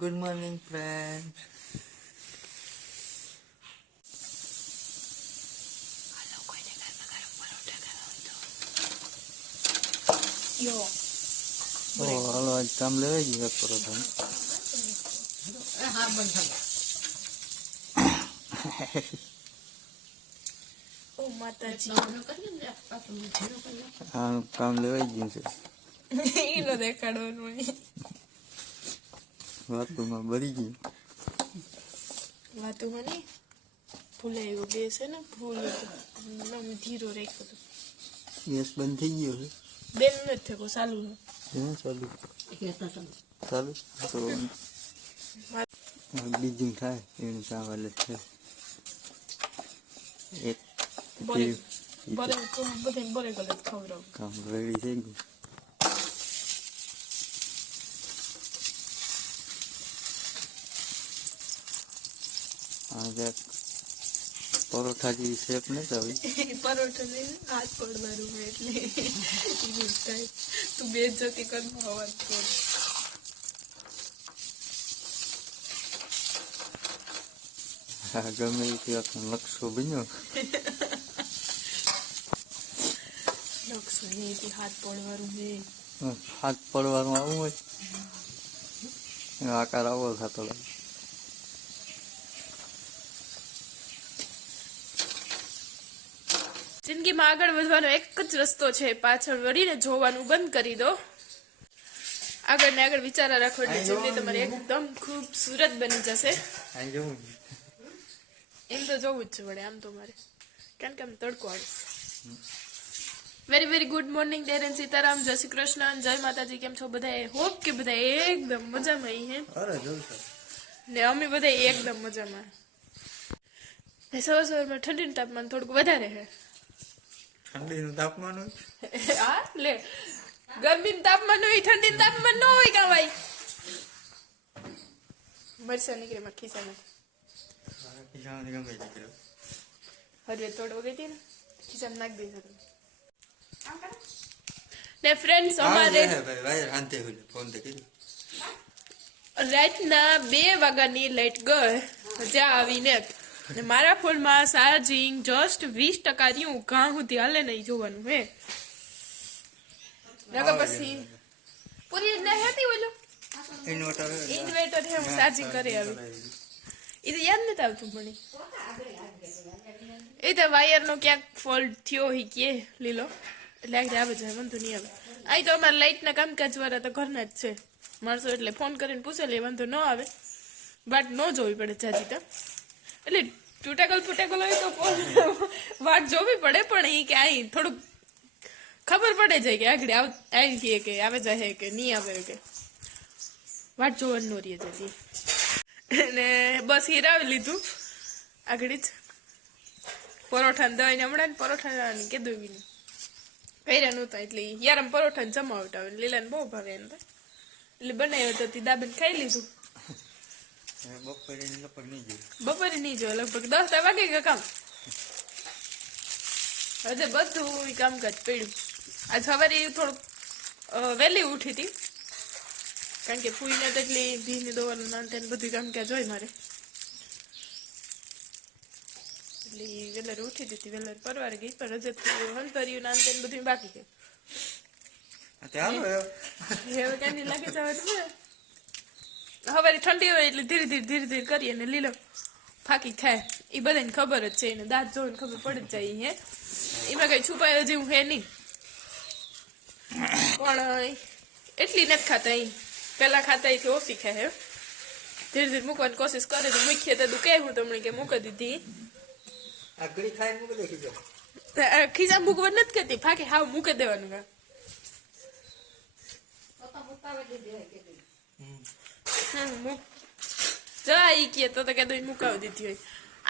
Good morning, friends. Yo. Oh, halo, કામ લેવાઈ ગયું પરોઠા. હા બંધ થયો. ઓ માતાજી. હા, કામ લેવાઈ ગયું છે. ઈનો દેખાડવાનું નહીં. વાતોમાં ભરી ગયું. વાતોમાં નહીં. ભૂલાયું બે છે ને ભૂલ ધીરો રાખ્યો હતો. ગેસ બંધ થઈ ગયો છે. બેન નથી થયો ચાલુ ચાલુ તો બીજું થાય એનું કામ હાલે છે. એક બોલે બધે બોલે ગલત ખવડાવ કામ રેડી થઈ ગયું. આજે પરોઠા જેવી શેપ નથી આવી. પરોઠા લઈને હાથ પડવાનું હોય એટલે એવું થાય. તું બે જતી કર અવાજ કર. હા, ગમે તે નકશો બન્યો. નકશો નહીં હાથ પડવાનું છે. હાથ પડવાનું આવું હોય આકાર આવો થતો લાગે. જિંદગીમાં આગળ વધવાનો એક જ રસ્તો છે, પાછળ વળીને જોવાનું બંધ કરી દો. આગળ ને આગળ વિચારા રાખો એટલે જિંદગી તમારી એકદમ ખૂબસૂરત બની જશે. એમ તો જોવું જ છે વળે આમ તો મારે, કારણ કે આમ તડકો આવે. વેરી વેરી ગુડ મોર્નિંગ દેરેન સીતારામ, જય શ્રી કૃષ્ણ, જય માતાજી. કેમ છો બધા? હોપ કે બધા એકદમ મજામાં હે ને અમે બધા એકદમ મજામાં. સવાર સવારમાં ઠંડીનું તાપમાન થોડુંક વધારે છે. ઠંડીનું તાપમાન હા લે, ગરમીનું તાપમાન હોય ઠંડીનું તાપમાન ન હોય કા ભાઈ. મરસા નીકળે માં ખિસ્સામાં હરવે તોડ વગી હતી ને ખિસ્સામાં નાખી દઈશું ને ફ્રેન્ડ્સ. અમારે રાતના 2 વાગ્યાની લાઈટ ગઈ, જ્યાં આવીને મારા ફોનમાં ચાર્જિંગ જસ્ટ 20% રહ્યું. ઘા સુધી હાલે નહીં જોવાનું હે. પછી પૂરી હતી ઓલું ઇન્વર્ટર હે, હું ચાર્જિંગ કરી આવી. એ તો યાદ નથી આવતું મને. એ તો વાયર નો ક્યાંક ફોલ્ટ થયો હોય કે લીલો એટલે આગળ આવે જાય, વાંધો નહીં આવે. અહીં તો અમારા લાઇટના કામકાજ વાળા તો ઘરના જ છે માણસો, એટલે ફોન કરીને પૂછે લે, વાંધો ન આવે. વાટ ન જોવી પડે જાજી તો, એટલે ફૂટેકલ હોય તો વાટ જોવી પડે. પણ એ કે અહીં થોડુંક ખબર પડે જાય કે આગળ આવી કે આવે જાય કે નહીં આવે, કે વાટ જોવાનું ન રહે જતી. અને બસ હીરાવી લીધું આગળ જ. પરોઠા ને દવાઈને હમણાં પરોઠા ને કીધું બી નહીં કર્યા નહોતા, એટલે યાર આમ પરોઠા ને જમાવટ આવે. લીલાને બહુ ભાવે એમ તો, એટલે બનાવ્યો તો દાબેને ખાઈ લીધું. બપોરે નહીં જોયો, લગભગ 10 વાગે કે કામ. હજે બધું કામકાજ પડ્યું. આજ સવારે થોડુંક વહેલી ઉઠી હતી, કારણ કે ફૂઈને તો એટલી ભીની દોવાનું નાન બધું કામકાજ હોય મારે, એટલે વેલર ઉઠી દીધી, વેલર પરવારે ગઈ. પણ હજે હંતર્યું નાન તેન બધું બાકી છે. હવે ક્યાંથી લાગી જવાનું છે. હવે ઠંડી હોય એટલે ધીરે ધીરે કરીએ ને લીલો ફાકી ખાય. એ બધાને ખબર જ છે, એને દાંત જોઈને ખબર પડી જ જાય. હે એમાં કઈ છુપાયો જેવું હે નહીં, પણ એટલી નથી ખાતા. અહીં પેલા ખાતા એથી ઓછી ખાય. ધીરે ધીરે મૂકવાની કોશિશ કરે તો મૂકીએ તો કે હું તમને કે મૂકી દીધી. ખીચા મૂકવા નથી કરતી, ફાકી હાવ મૂકી દેવાનું. જઈ કે તો કે મુકાવી દીધી હોય.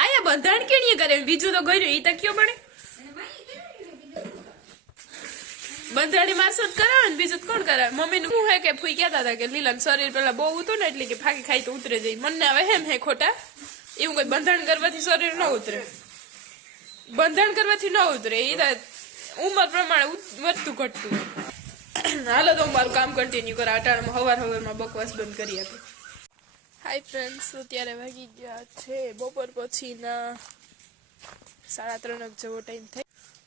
આયા બંધાણ કેણીએ કરે, બીજું તો ગયું એ તો કયો પડે. બંધાણી મારસો જ કરાવે ને બીજું કોણ કરાવે. મમ્મી નું શું હે કે ફૂઈ કહેતા હતા કે લીલા શરીર પેલા બહુ હતું ને, એટલે કે ફાકી ખાઈ તો ઉતરે જાય. મને આવે હેમ હે ખોટા એવું કઈ બંધાણ કરવાથી શરીર ન ઉતરે, બંધાણ કરવાથી ન ઉતરે. એ ઉંમર પ્રમાણે વધતું ઘટતું. હાલો તો હું મારું કામ કન્ટિન્યુ કરા. અટાણામાં હવારમાં બકવાસ બંધ કરી આપે. હાય ફ્રેન્ડ્સ, અત્યારે વાગી ગયા છે બપોર પછીના 3:30 જેવો ટાઈમ થઈ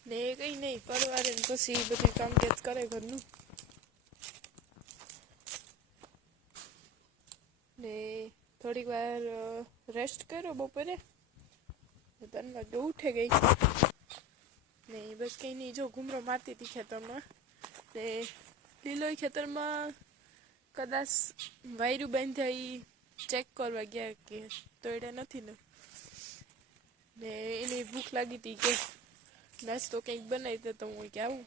ને કંઈ નહીં પરવારે ને પછી બધું કામકાજ કરે ઘરનું ને થોડીક વાર રેસ્ટ કર્યો બપોરે 3 વાગે ઉઠે ગઈ ને બસ કંઈ નહીં. જો ઘૂમરો મારતી હતી ખેતરમાં ને લીલોય ખેતરમાં કદાચ વાયરું બાંધ્યા ચેક કરવા ગયા કે તો એડે નથી ને એની ભૂખ લાગી હતી કે નાસ્તો કંઈક બનાવી દે તો હું કે આવું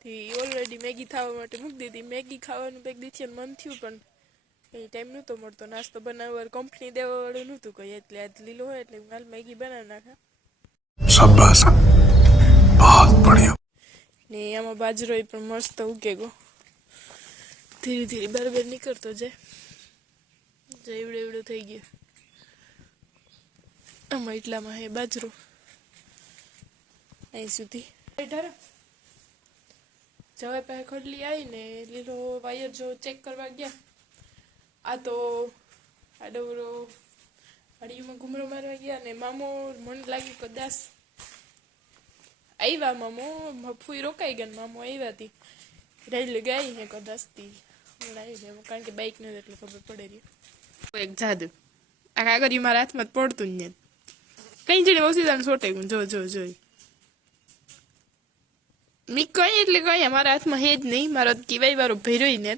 થી ઓલરેડી મેગી ખાવા માટે મૂકી દીધી. મેગી ખાવાનું કંઈક દીથી મન થયું પણ કંઈ ટાઈમ નહોતો મળતો. નાસ્તો બનાવવા કંપની દેવાવાળું નહોતું કંઈ એટલે આજ લીલો હોય એટલે હાલ મેગી બનાવી નાખા. શાબાશ, બહુત બઢિયા. ને આમાં બાજરો પણ મસ્ત ઉગે ગયો. ધીરે ધીરે બરાબર નીકળતો જાય. એવડું થઈ ગયું. આમાં એટલામાં હે બાજરો અહીં સુધી જવાય પાસે ખડલી આવી ને લીલો વાયર જો ચેક કરવા ગયા. આ તો આડવરો વાડીમાં ઘૂમરો મારવા ગયા ને મામો મને લાગ્યું કદાચ આવ્યા. મામો ફૂઈ રોકાઈ ગયા. મામો આવ્યા હતી રેલ ગાઈ હે કદાચ થી આવી છે કારણ કે બાઇક નથી એટલે ખબર પડે રહી. એક જાદુ આ કાગળ મારા હાથમાં પડતું જ નહીં. કઈ જણે ઓછી સોટે ગયું. જો મી કઈ એટલે કઈ મારા હાથમાં હે જ નહીં. મારો કીવાય વાળો ભેરોય ને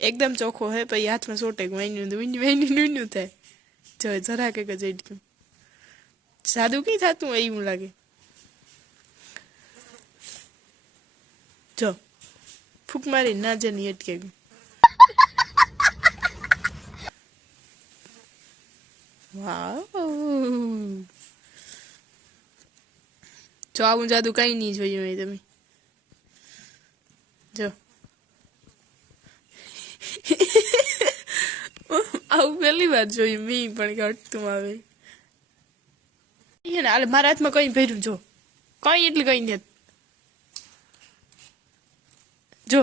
એકદમ ચોખ્ખો હે પછી હાથમાં સોટે ગયું. વાઈનું થાય. જો જરા કે જઈ ગયું. જાદુ કઈ થતું એવું લાગે. જો ફૂક મારી ના જની અટકે ગયું. વાવ, જો આવું જાદુ કઈ નહીં જોયું હોય તમે. જો આવું પહેલી વાર જોયું મી પણ કે અટતું આવે ને. મારા હાથમાં કઈ ભર્યું જો કઈ એટલે કઈ નથી. જો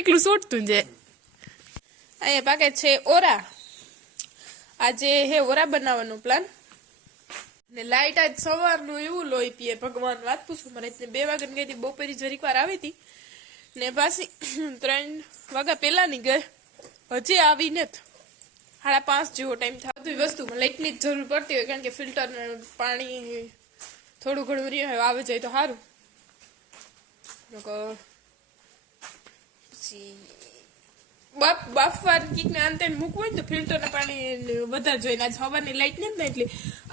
એકલું સોટતું છે. અહીંયા પાકે છે ઓરા. આજે હે ઓરા બનાવવાનો પ્લાન ને લાઈટ આજ સવારનું એવું લોહી પીએ ભગવાન વાત પૂછું. મને 2 વાગ્યાની ગઈ હતી બપોરે જરીક વાર આવી હતી ને પાછી 3 વાગ્યા પહેલાની ગઈ હજી આવી નથી. 5:30 જેવો ટાઈમ થાય. બધી વસ્તુમાં લાઈટની જ જરૂર પડતી હોય કારણ કે ફિલ્ટર પાણી થોડું ઘણું રહ્યું હોય આવે જાય તો સારું. બાફવા કીકને અંતે મૂકવું હોય ને તો ફિલ્ટરના પાણી વધારે જોઈને આજ હવાની લાઈટ નથી ને એટલે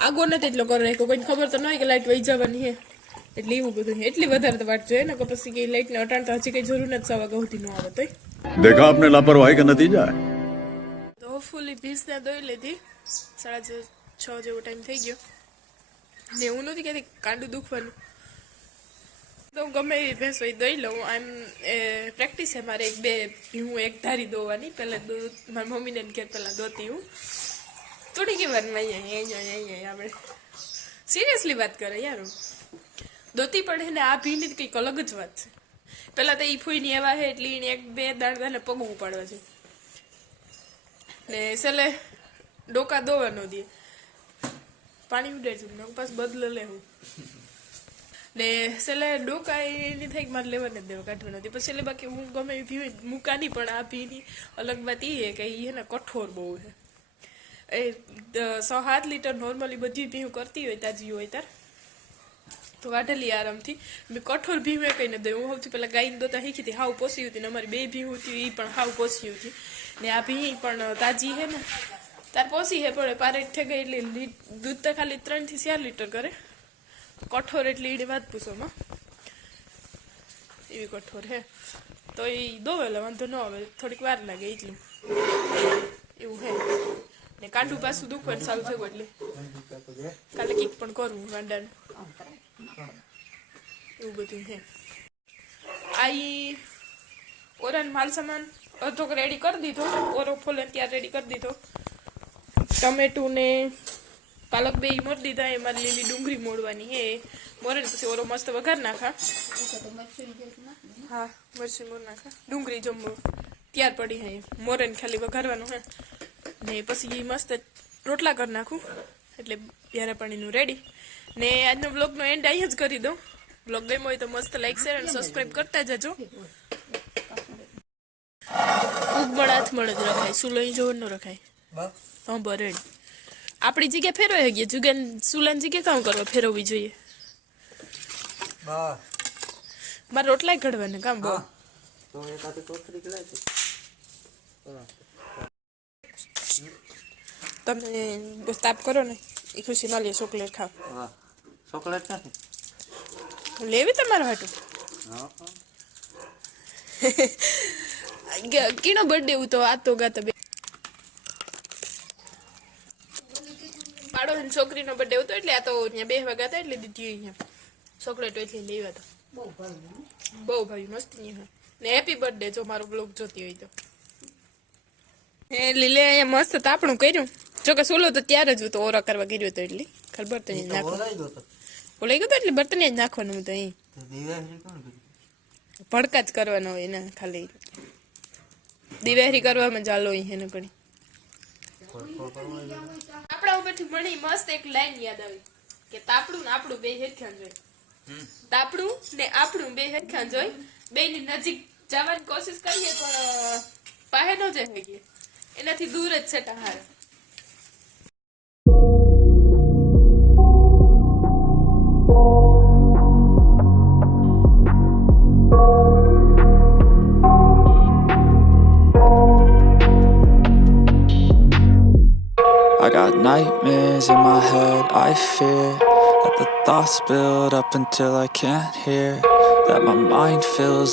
આગો નથી એટલો કરી રાખ્યો. કોઈને ખબર તો ન હોય કે લાઈટ વહી જવાની છે એટલે એવું બધું એટલી વધારે તો વાટ જોઈએ ને કે પછી કઈ લાઈટને અટાણતા હજી કઈ જરૂર નથી. 1 વાગ્યા સુધી ન આવે તો देखा आपने लापरवाही का नतीजा है. તો ફૂલી ભીંસને દોઈ લીધી. 6:30 જેવો ટાઈમ થઈ ગયો ને એવું નથી કહેતી કાંડું દુખવાનું તો હું ગમે એવી ભેંસ હોય દઈ લઉં. પ્રેક્ટિસ છે મારે 2 ભીહું એક ધારી દોવાની. પહેલાં મારી મમ્મીને ઘેર પહેલાં દોતી હું થોડી કે વારમાં અહીંયા આપણે સિરિયસલી વાત કરે યાર દોતી પડે ને. આ ભીની કંઈક અલગ જ વાત છે. પહેલાં તો એ ફૂઈની એવા છે એટલે એને 1-2 દાણે પગવું પાડવા છે ને છેલ્લે ડોકા દોવાનો દે પાણી ઉડાડશું ને પાછું બદલો લેવું ને છેલ્લે ડોકા એની થાય મારે લેવાને જ દેવા કાઢવાનો હતી. પછી છેલ્લે બાકી હું ગમે એ ભી મૂકાની પણ આ ભીની અલગ વાત એ છે કે એ ને કઠોર બહુ છે. એ 6-7 લીટર નોર્મલી બધી ભીહું કરતી હોય તાજી હોય તાર તો વાઢેલી આરામથી. મેં કઠોર ભીહું એ કઈ નથી દઉં. હું સૌથી પહેલાં ગાયને દોતા શીખી હતી. હાવ પોસી હતી ને અમારી 2 ભીહું હતી એ પણ હાવ પોસી હતી ને આ ભી પણ તાજી છે ને તાર પોસી છે પણ પારેટ થઈ ગઈ એટલે દૂધ તો ખાલી 3 થી 4 લીટર કરે. કઠોર એટલે એની વાત પૂછોમાં એવી કઠોર હે તો એ દોવેલા વાંધો ન આવે. થોડીક વાર લાગે એટલું એવું હે ને કાંડું પાછું દુખવાનું ચાલુ થયું એટલે કાલે કીક પણ કરવું ગાંડાનું એવું બધું હે. આ ઓરાન માલ સામાન અડધો રેડી કરી દીધો. ઓરો ફોલે ત્યાં રેડી કરી દીધો. ટમેટું ને પાલક 2 મોરી દીધા. એમાં લીલી ડુંગળી મોડવાની હે મોરે ને પછી ઓરો મસ્ત વઘાર નાખા. હા મરચી મોર નાખા. ડુંગળી જમવું તૈયાર પડી હે મોરેન ખાલી વઘારવાનું હે ને પછી મસ્ત રોટલા કરી નાખું એટલે યારા પાણીનું રેડી ને આજનો બ્લોગનો એન્ડ અહીંયા જ કરી દઉં બ્લોગ ગમ્યો હોય તો મસ્ત લાઈક શેર અને સબસ્ક્રાઈબ કરતા જજો ઉગમણ હાથમણ જ રખાય સુલોઈ જોર ન રખાય હા બરેડ આપણી જગ્યા ફેરવાઈ ગઈ જુગાન સુલાન જગ્યા કામ કરવા ફેરવવી જોઈએ મારે રોટલા ઘડવાને કામ બહુ તમે બસ તાપ કરો ને એ ખુશી ના લે ચોકલેટ ખાવ ચોકલેટ નથી લેવી તમારો હાટું કીનો બર્થડે હું તો આ તો ગાતા બે પાડો છોકરીનો બર્થડે હતો એટલે આ તો અહીંયા 2 વાગ્યા હતા એટલે દીધી અહીંયા ચોકલેટ એટલે લેવા તો બહુ ભાઈ મસ્તી નહીં હોય ને હેપી બર્થડે જો મારો બ્લોગ જોતી હોય તો એ લીલે અહીંયા મસ્ત તાપણું કર્યું જો કે સોલો તો ત્યારે જ તો ઓરા કરવા કર્યો હતો એટલે ખાલી બર્તન જ નાખવાનું બોલાઈ ગયો એટલે બર્તન જ નાખવાનું તો અહીં ભડકા જ કરવાનો હોય ને ખાલી દિવાહરી કરવામાં ચાલો એને ઘણી આપણા ઉપરથી મળી મસ્ત એક લાઈન યાદ આવી કે તાપડું ને આપણું બે હેરખાન જોઈ તાપડું ને આપણું બે હેરખાન જોઈ બેની નજીક જવાની કોશિશ કરીએ પણ પાસે ન જઈ શકીએ એનાથી દૂર જ છે ટહાર I got nightmares in my head, I fear that the thoughts build up until I can't hear, that my mind fills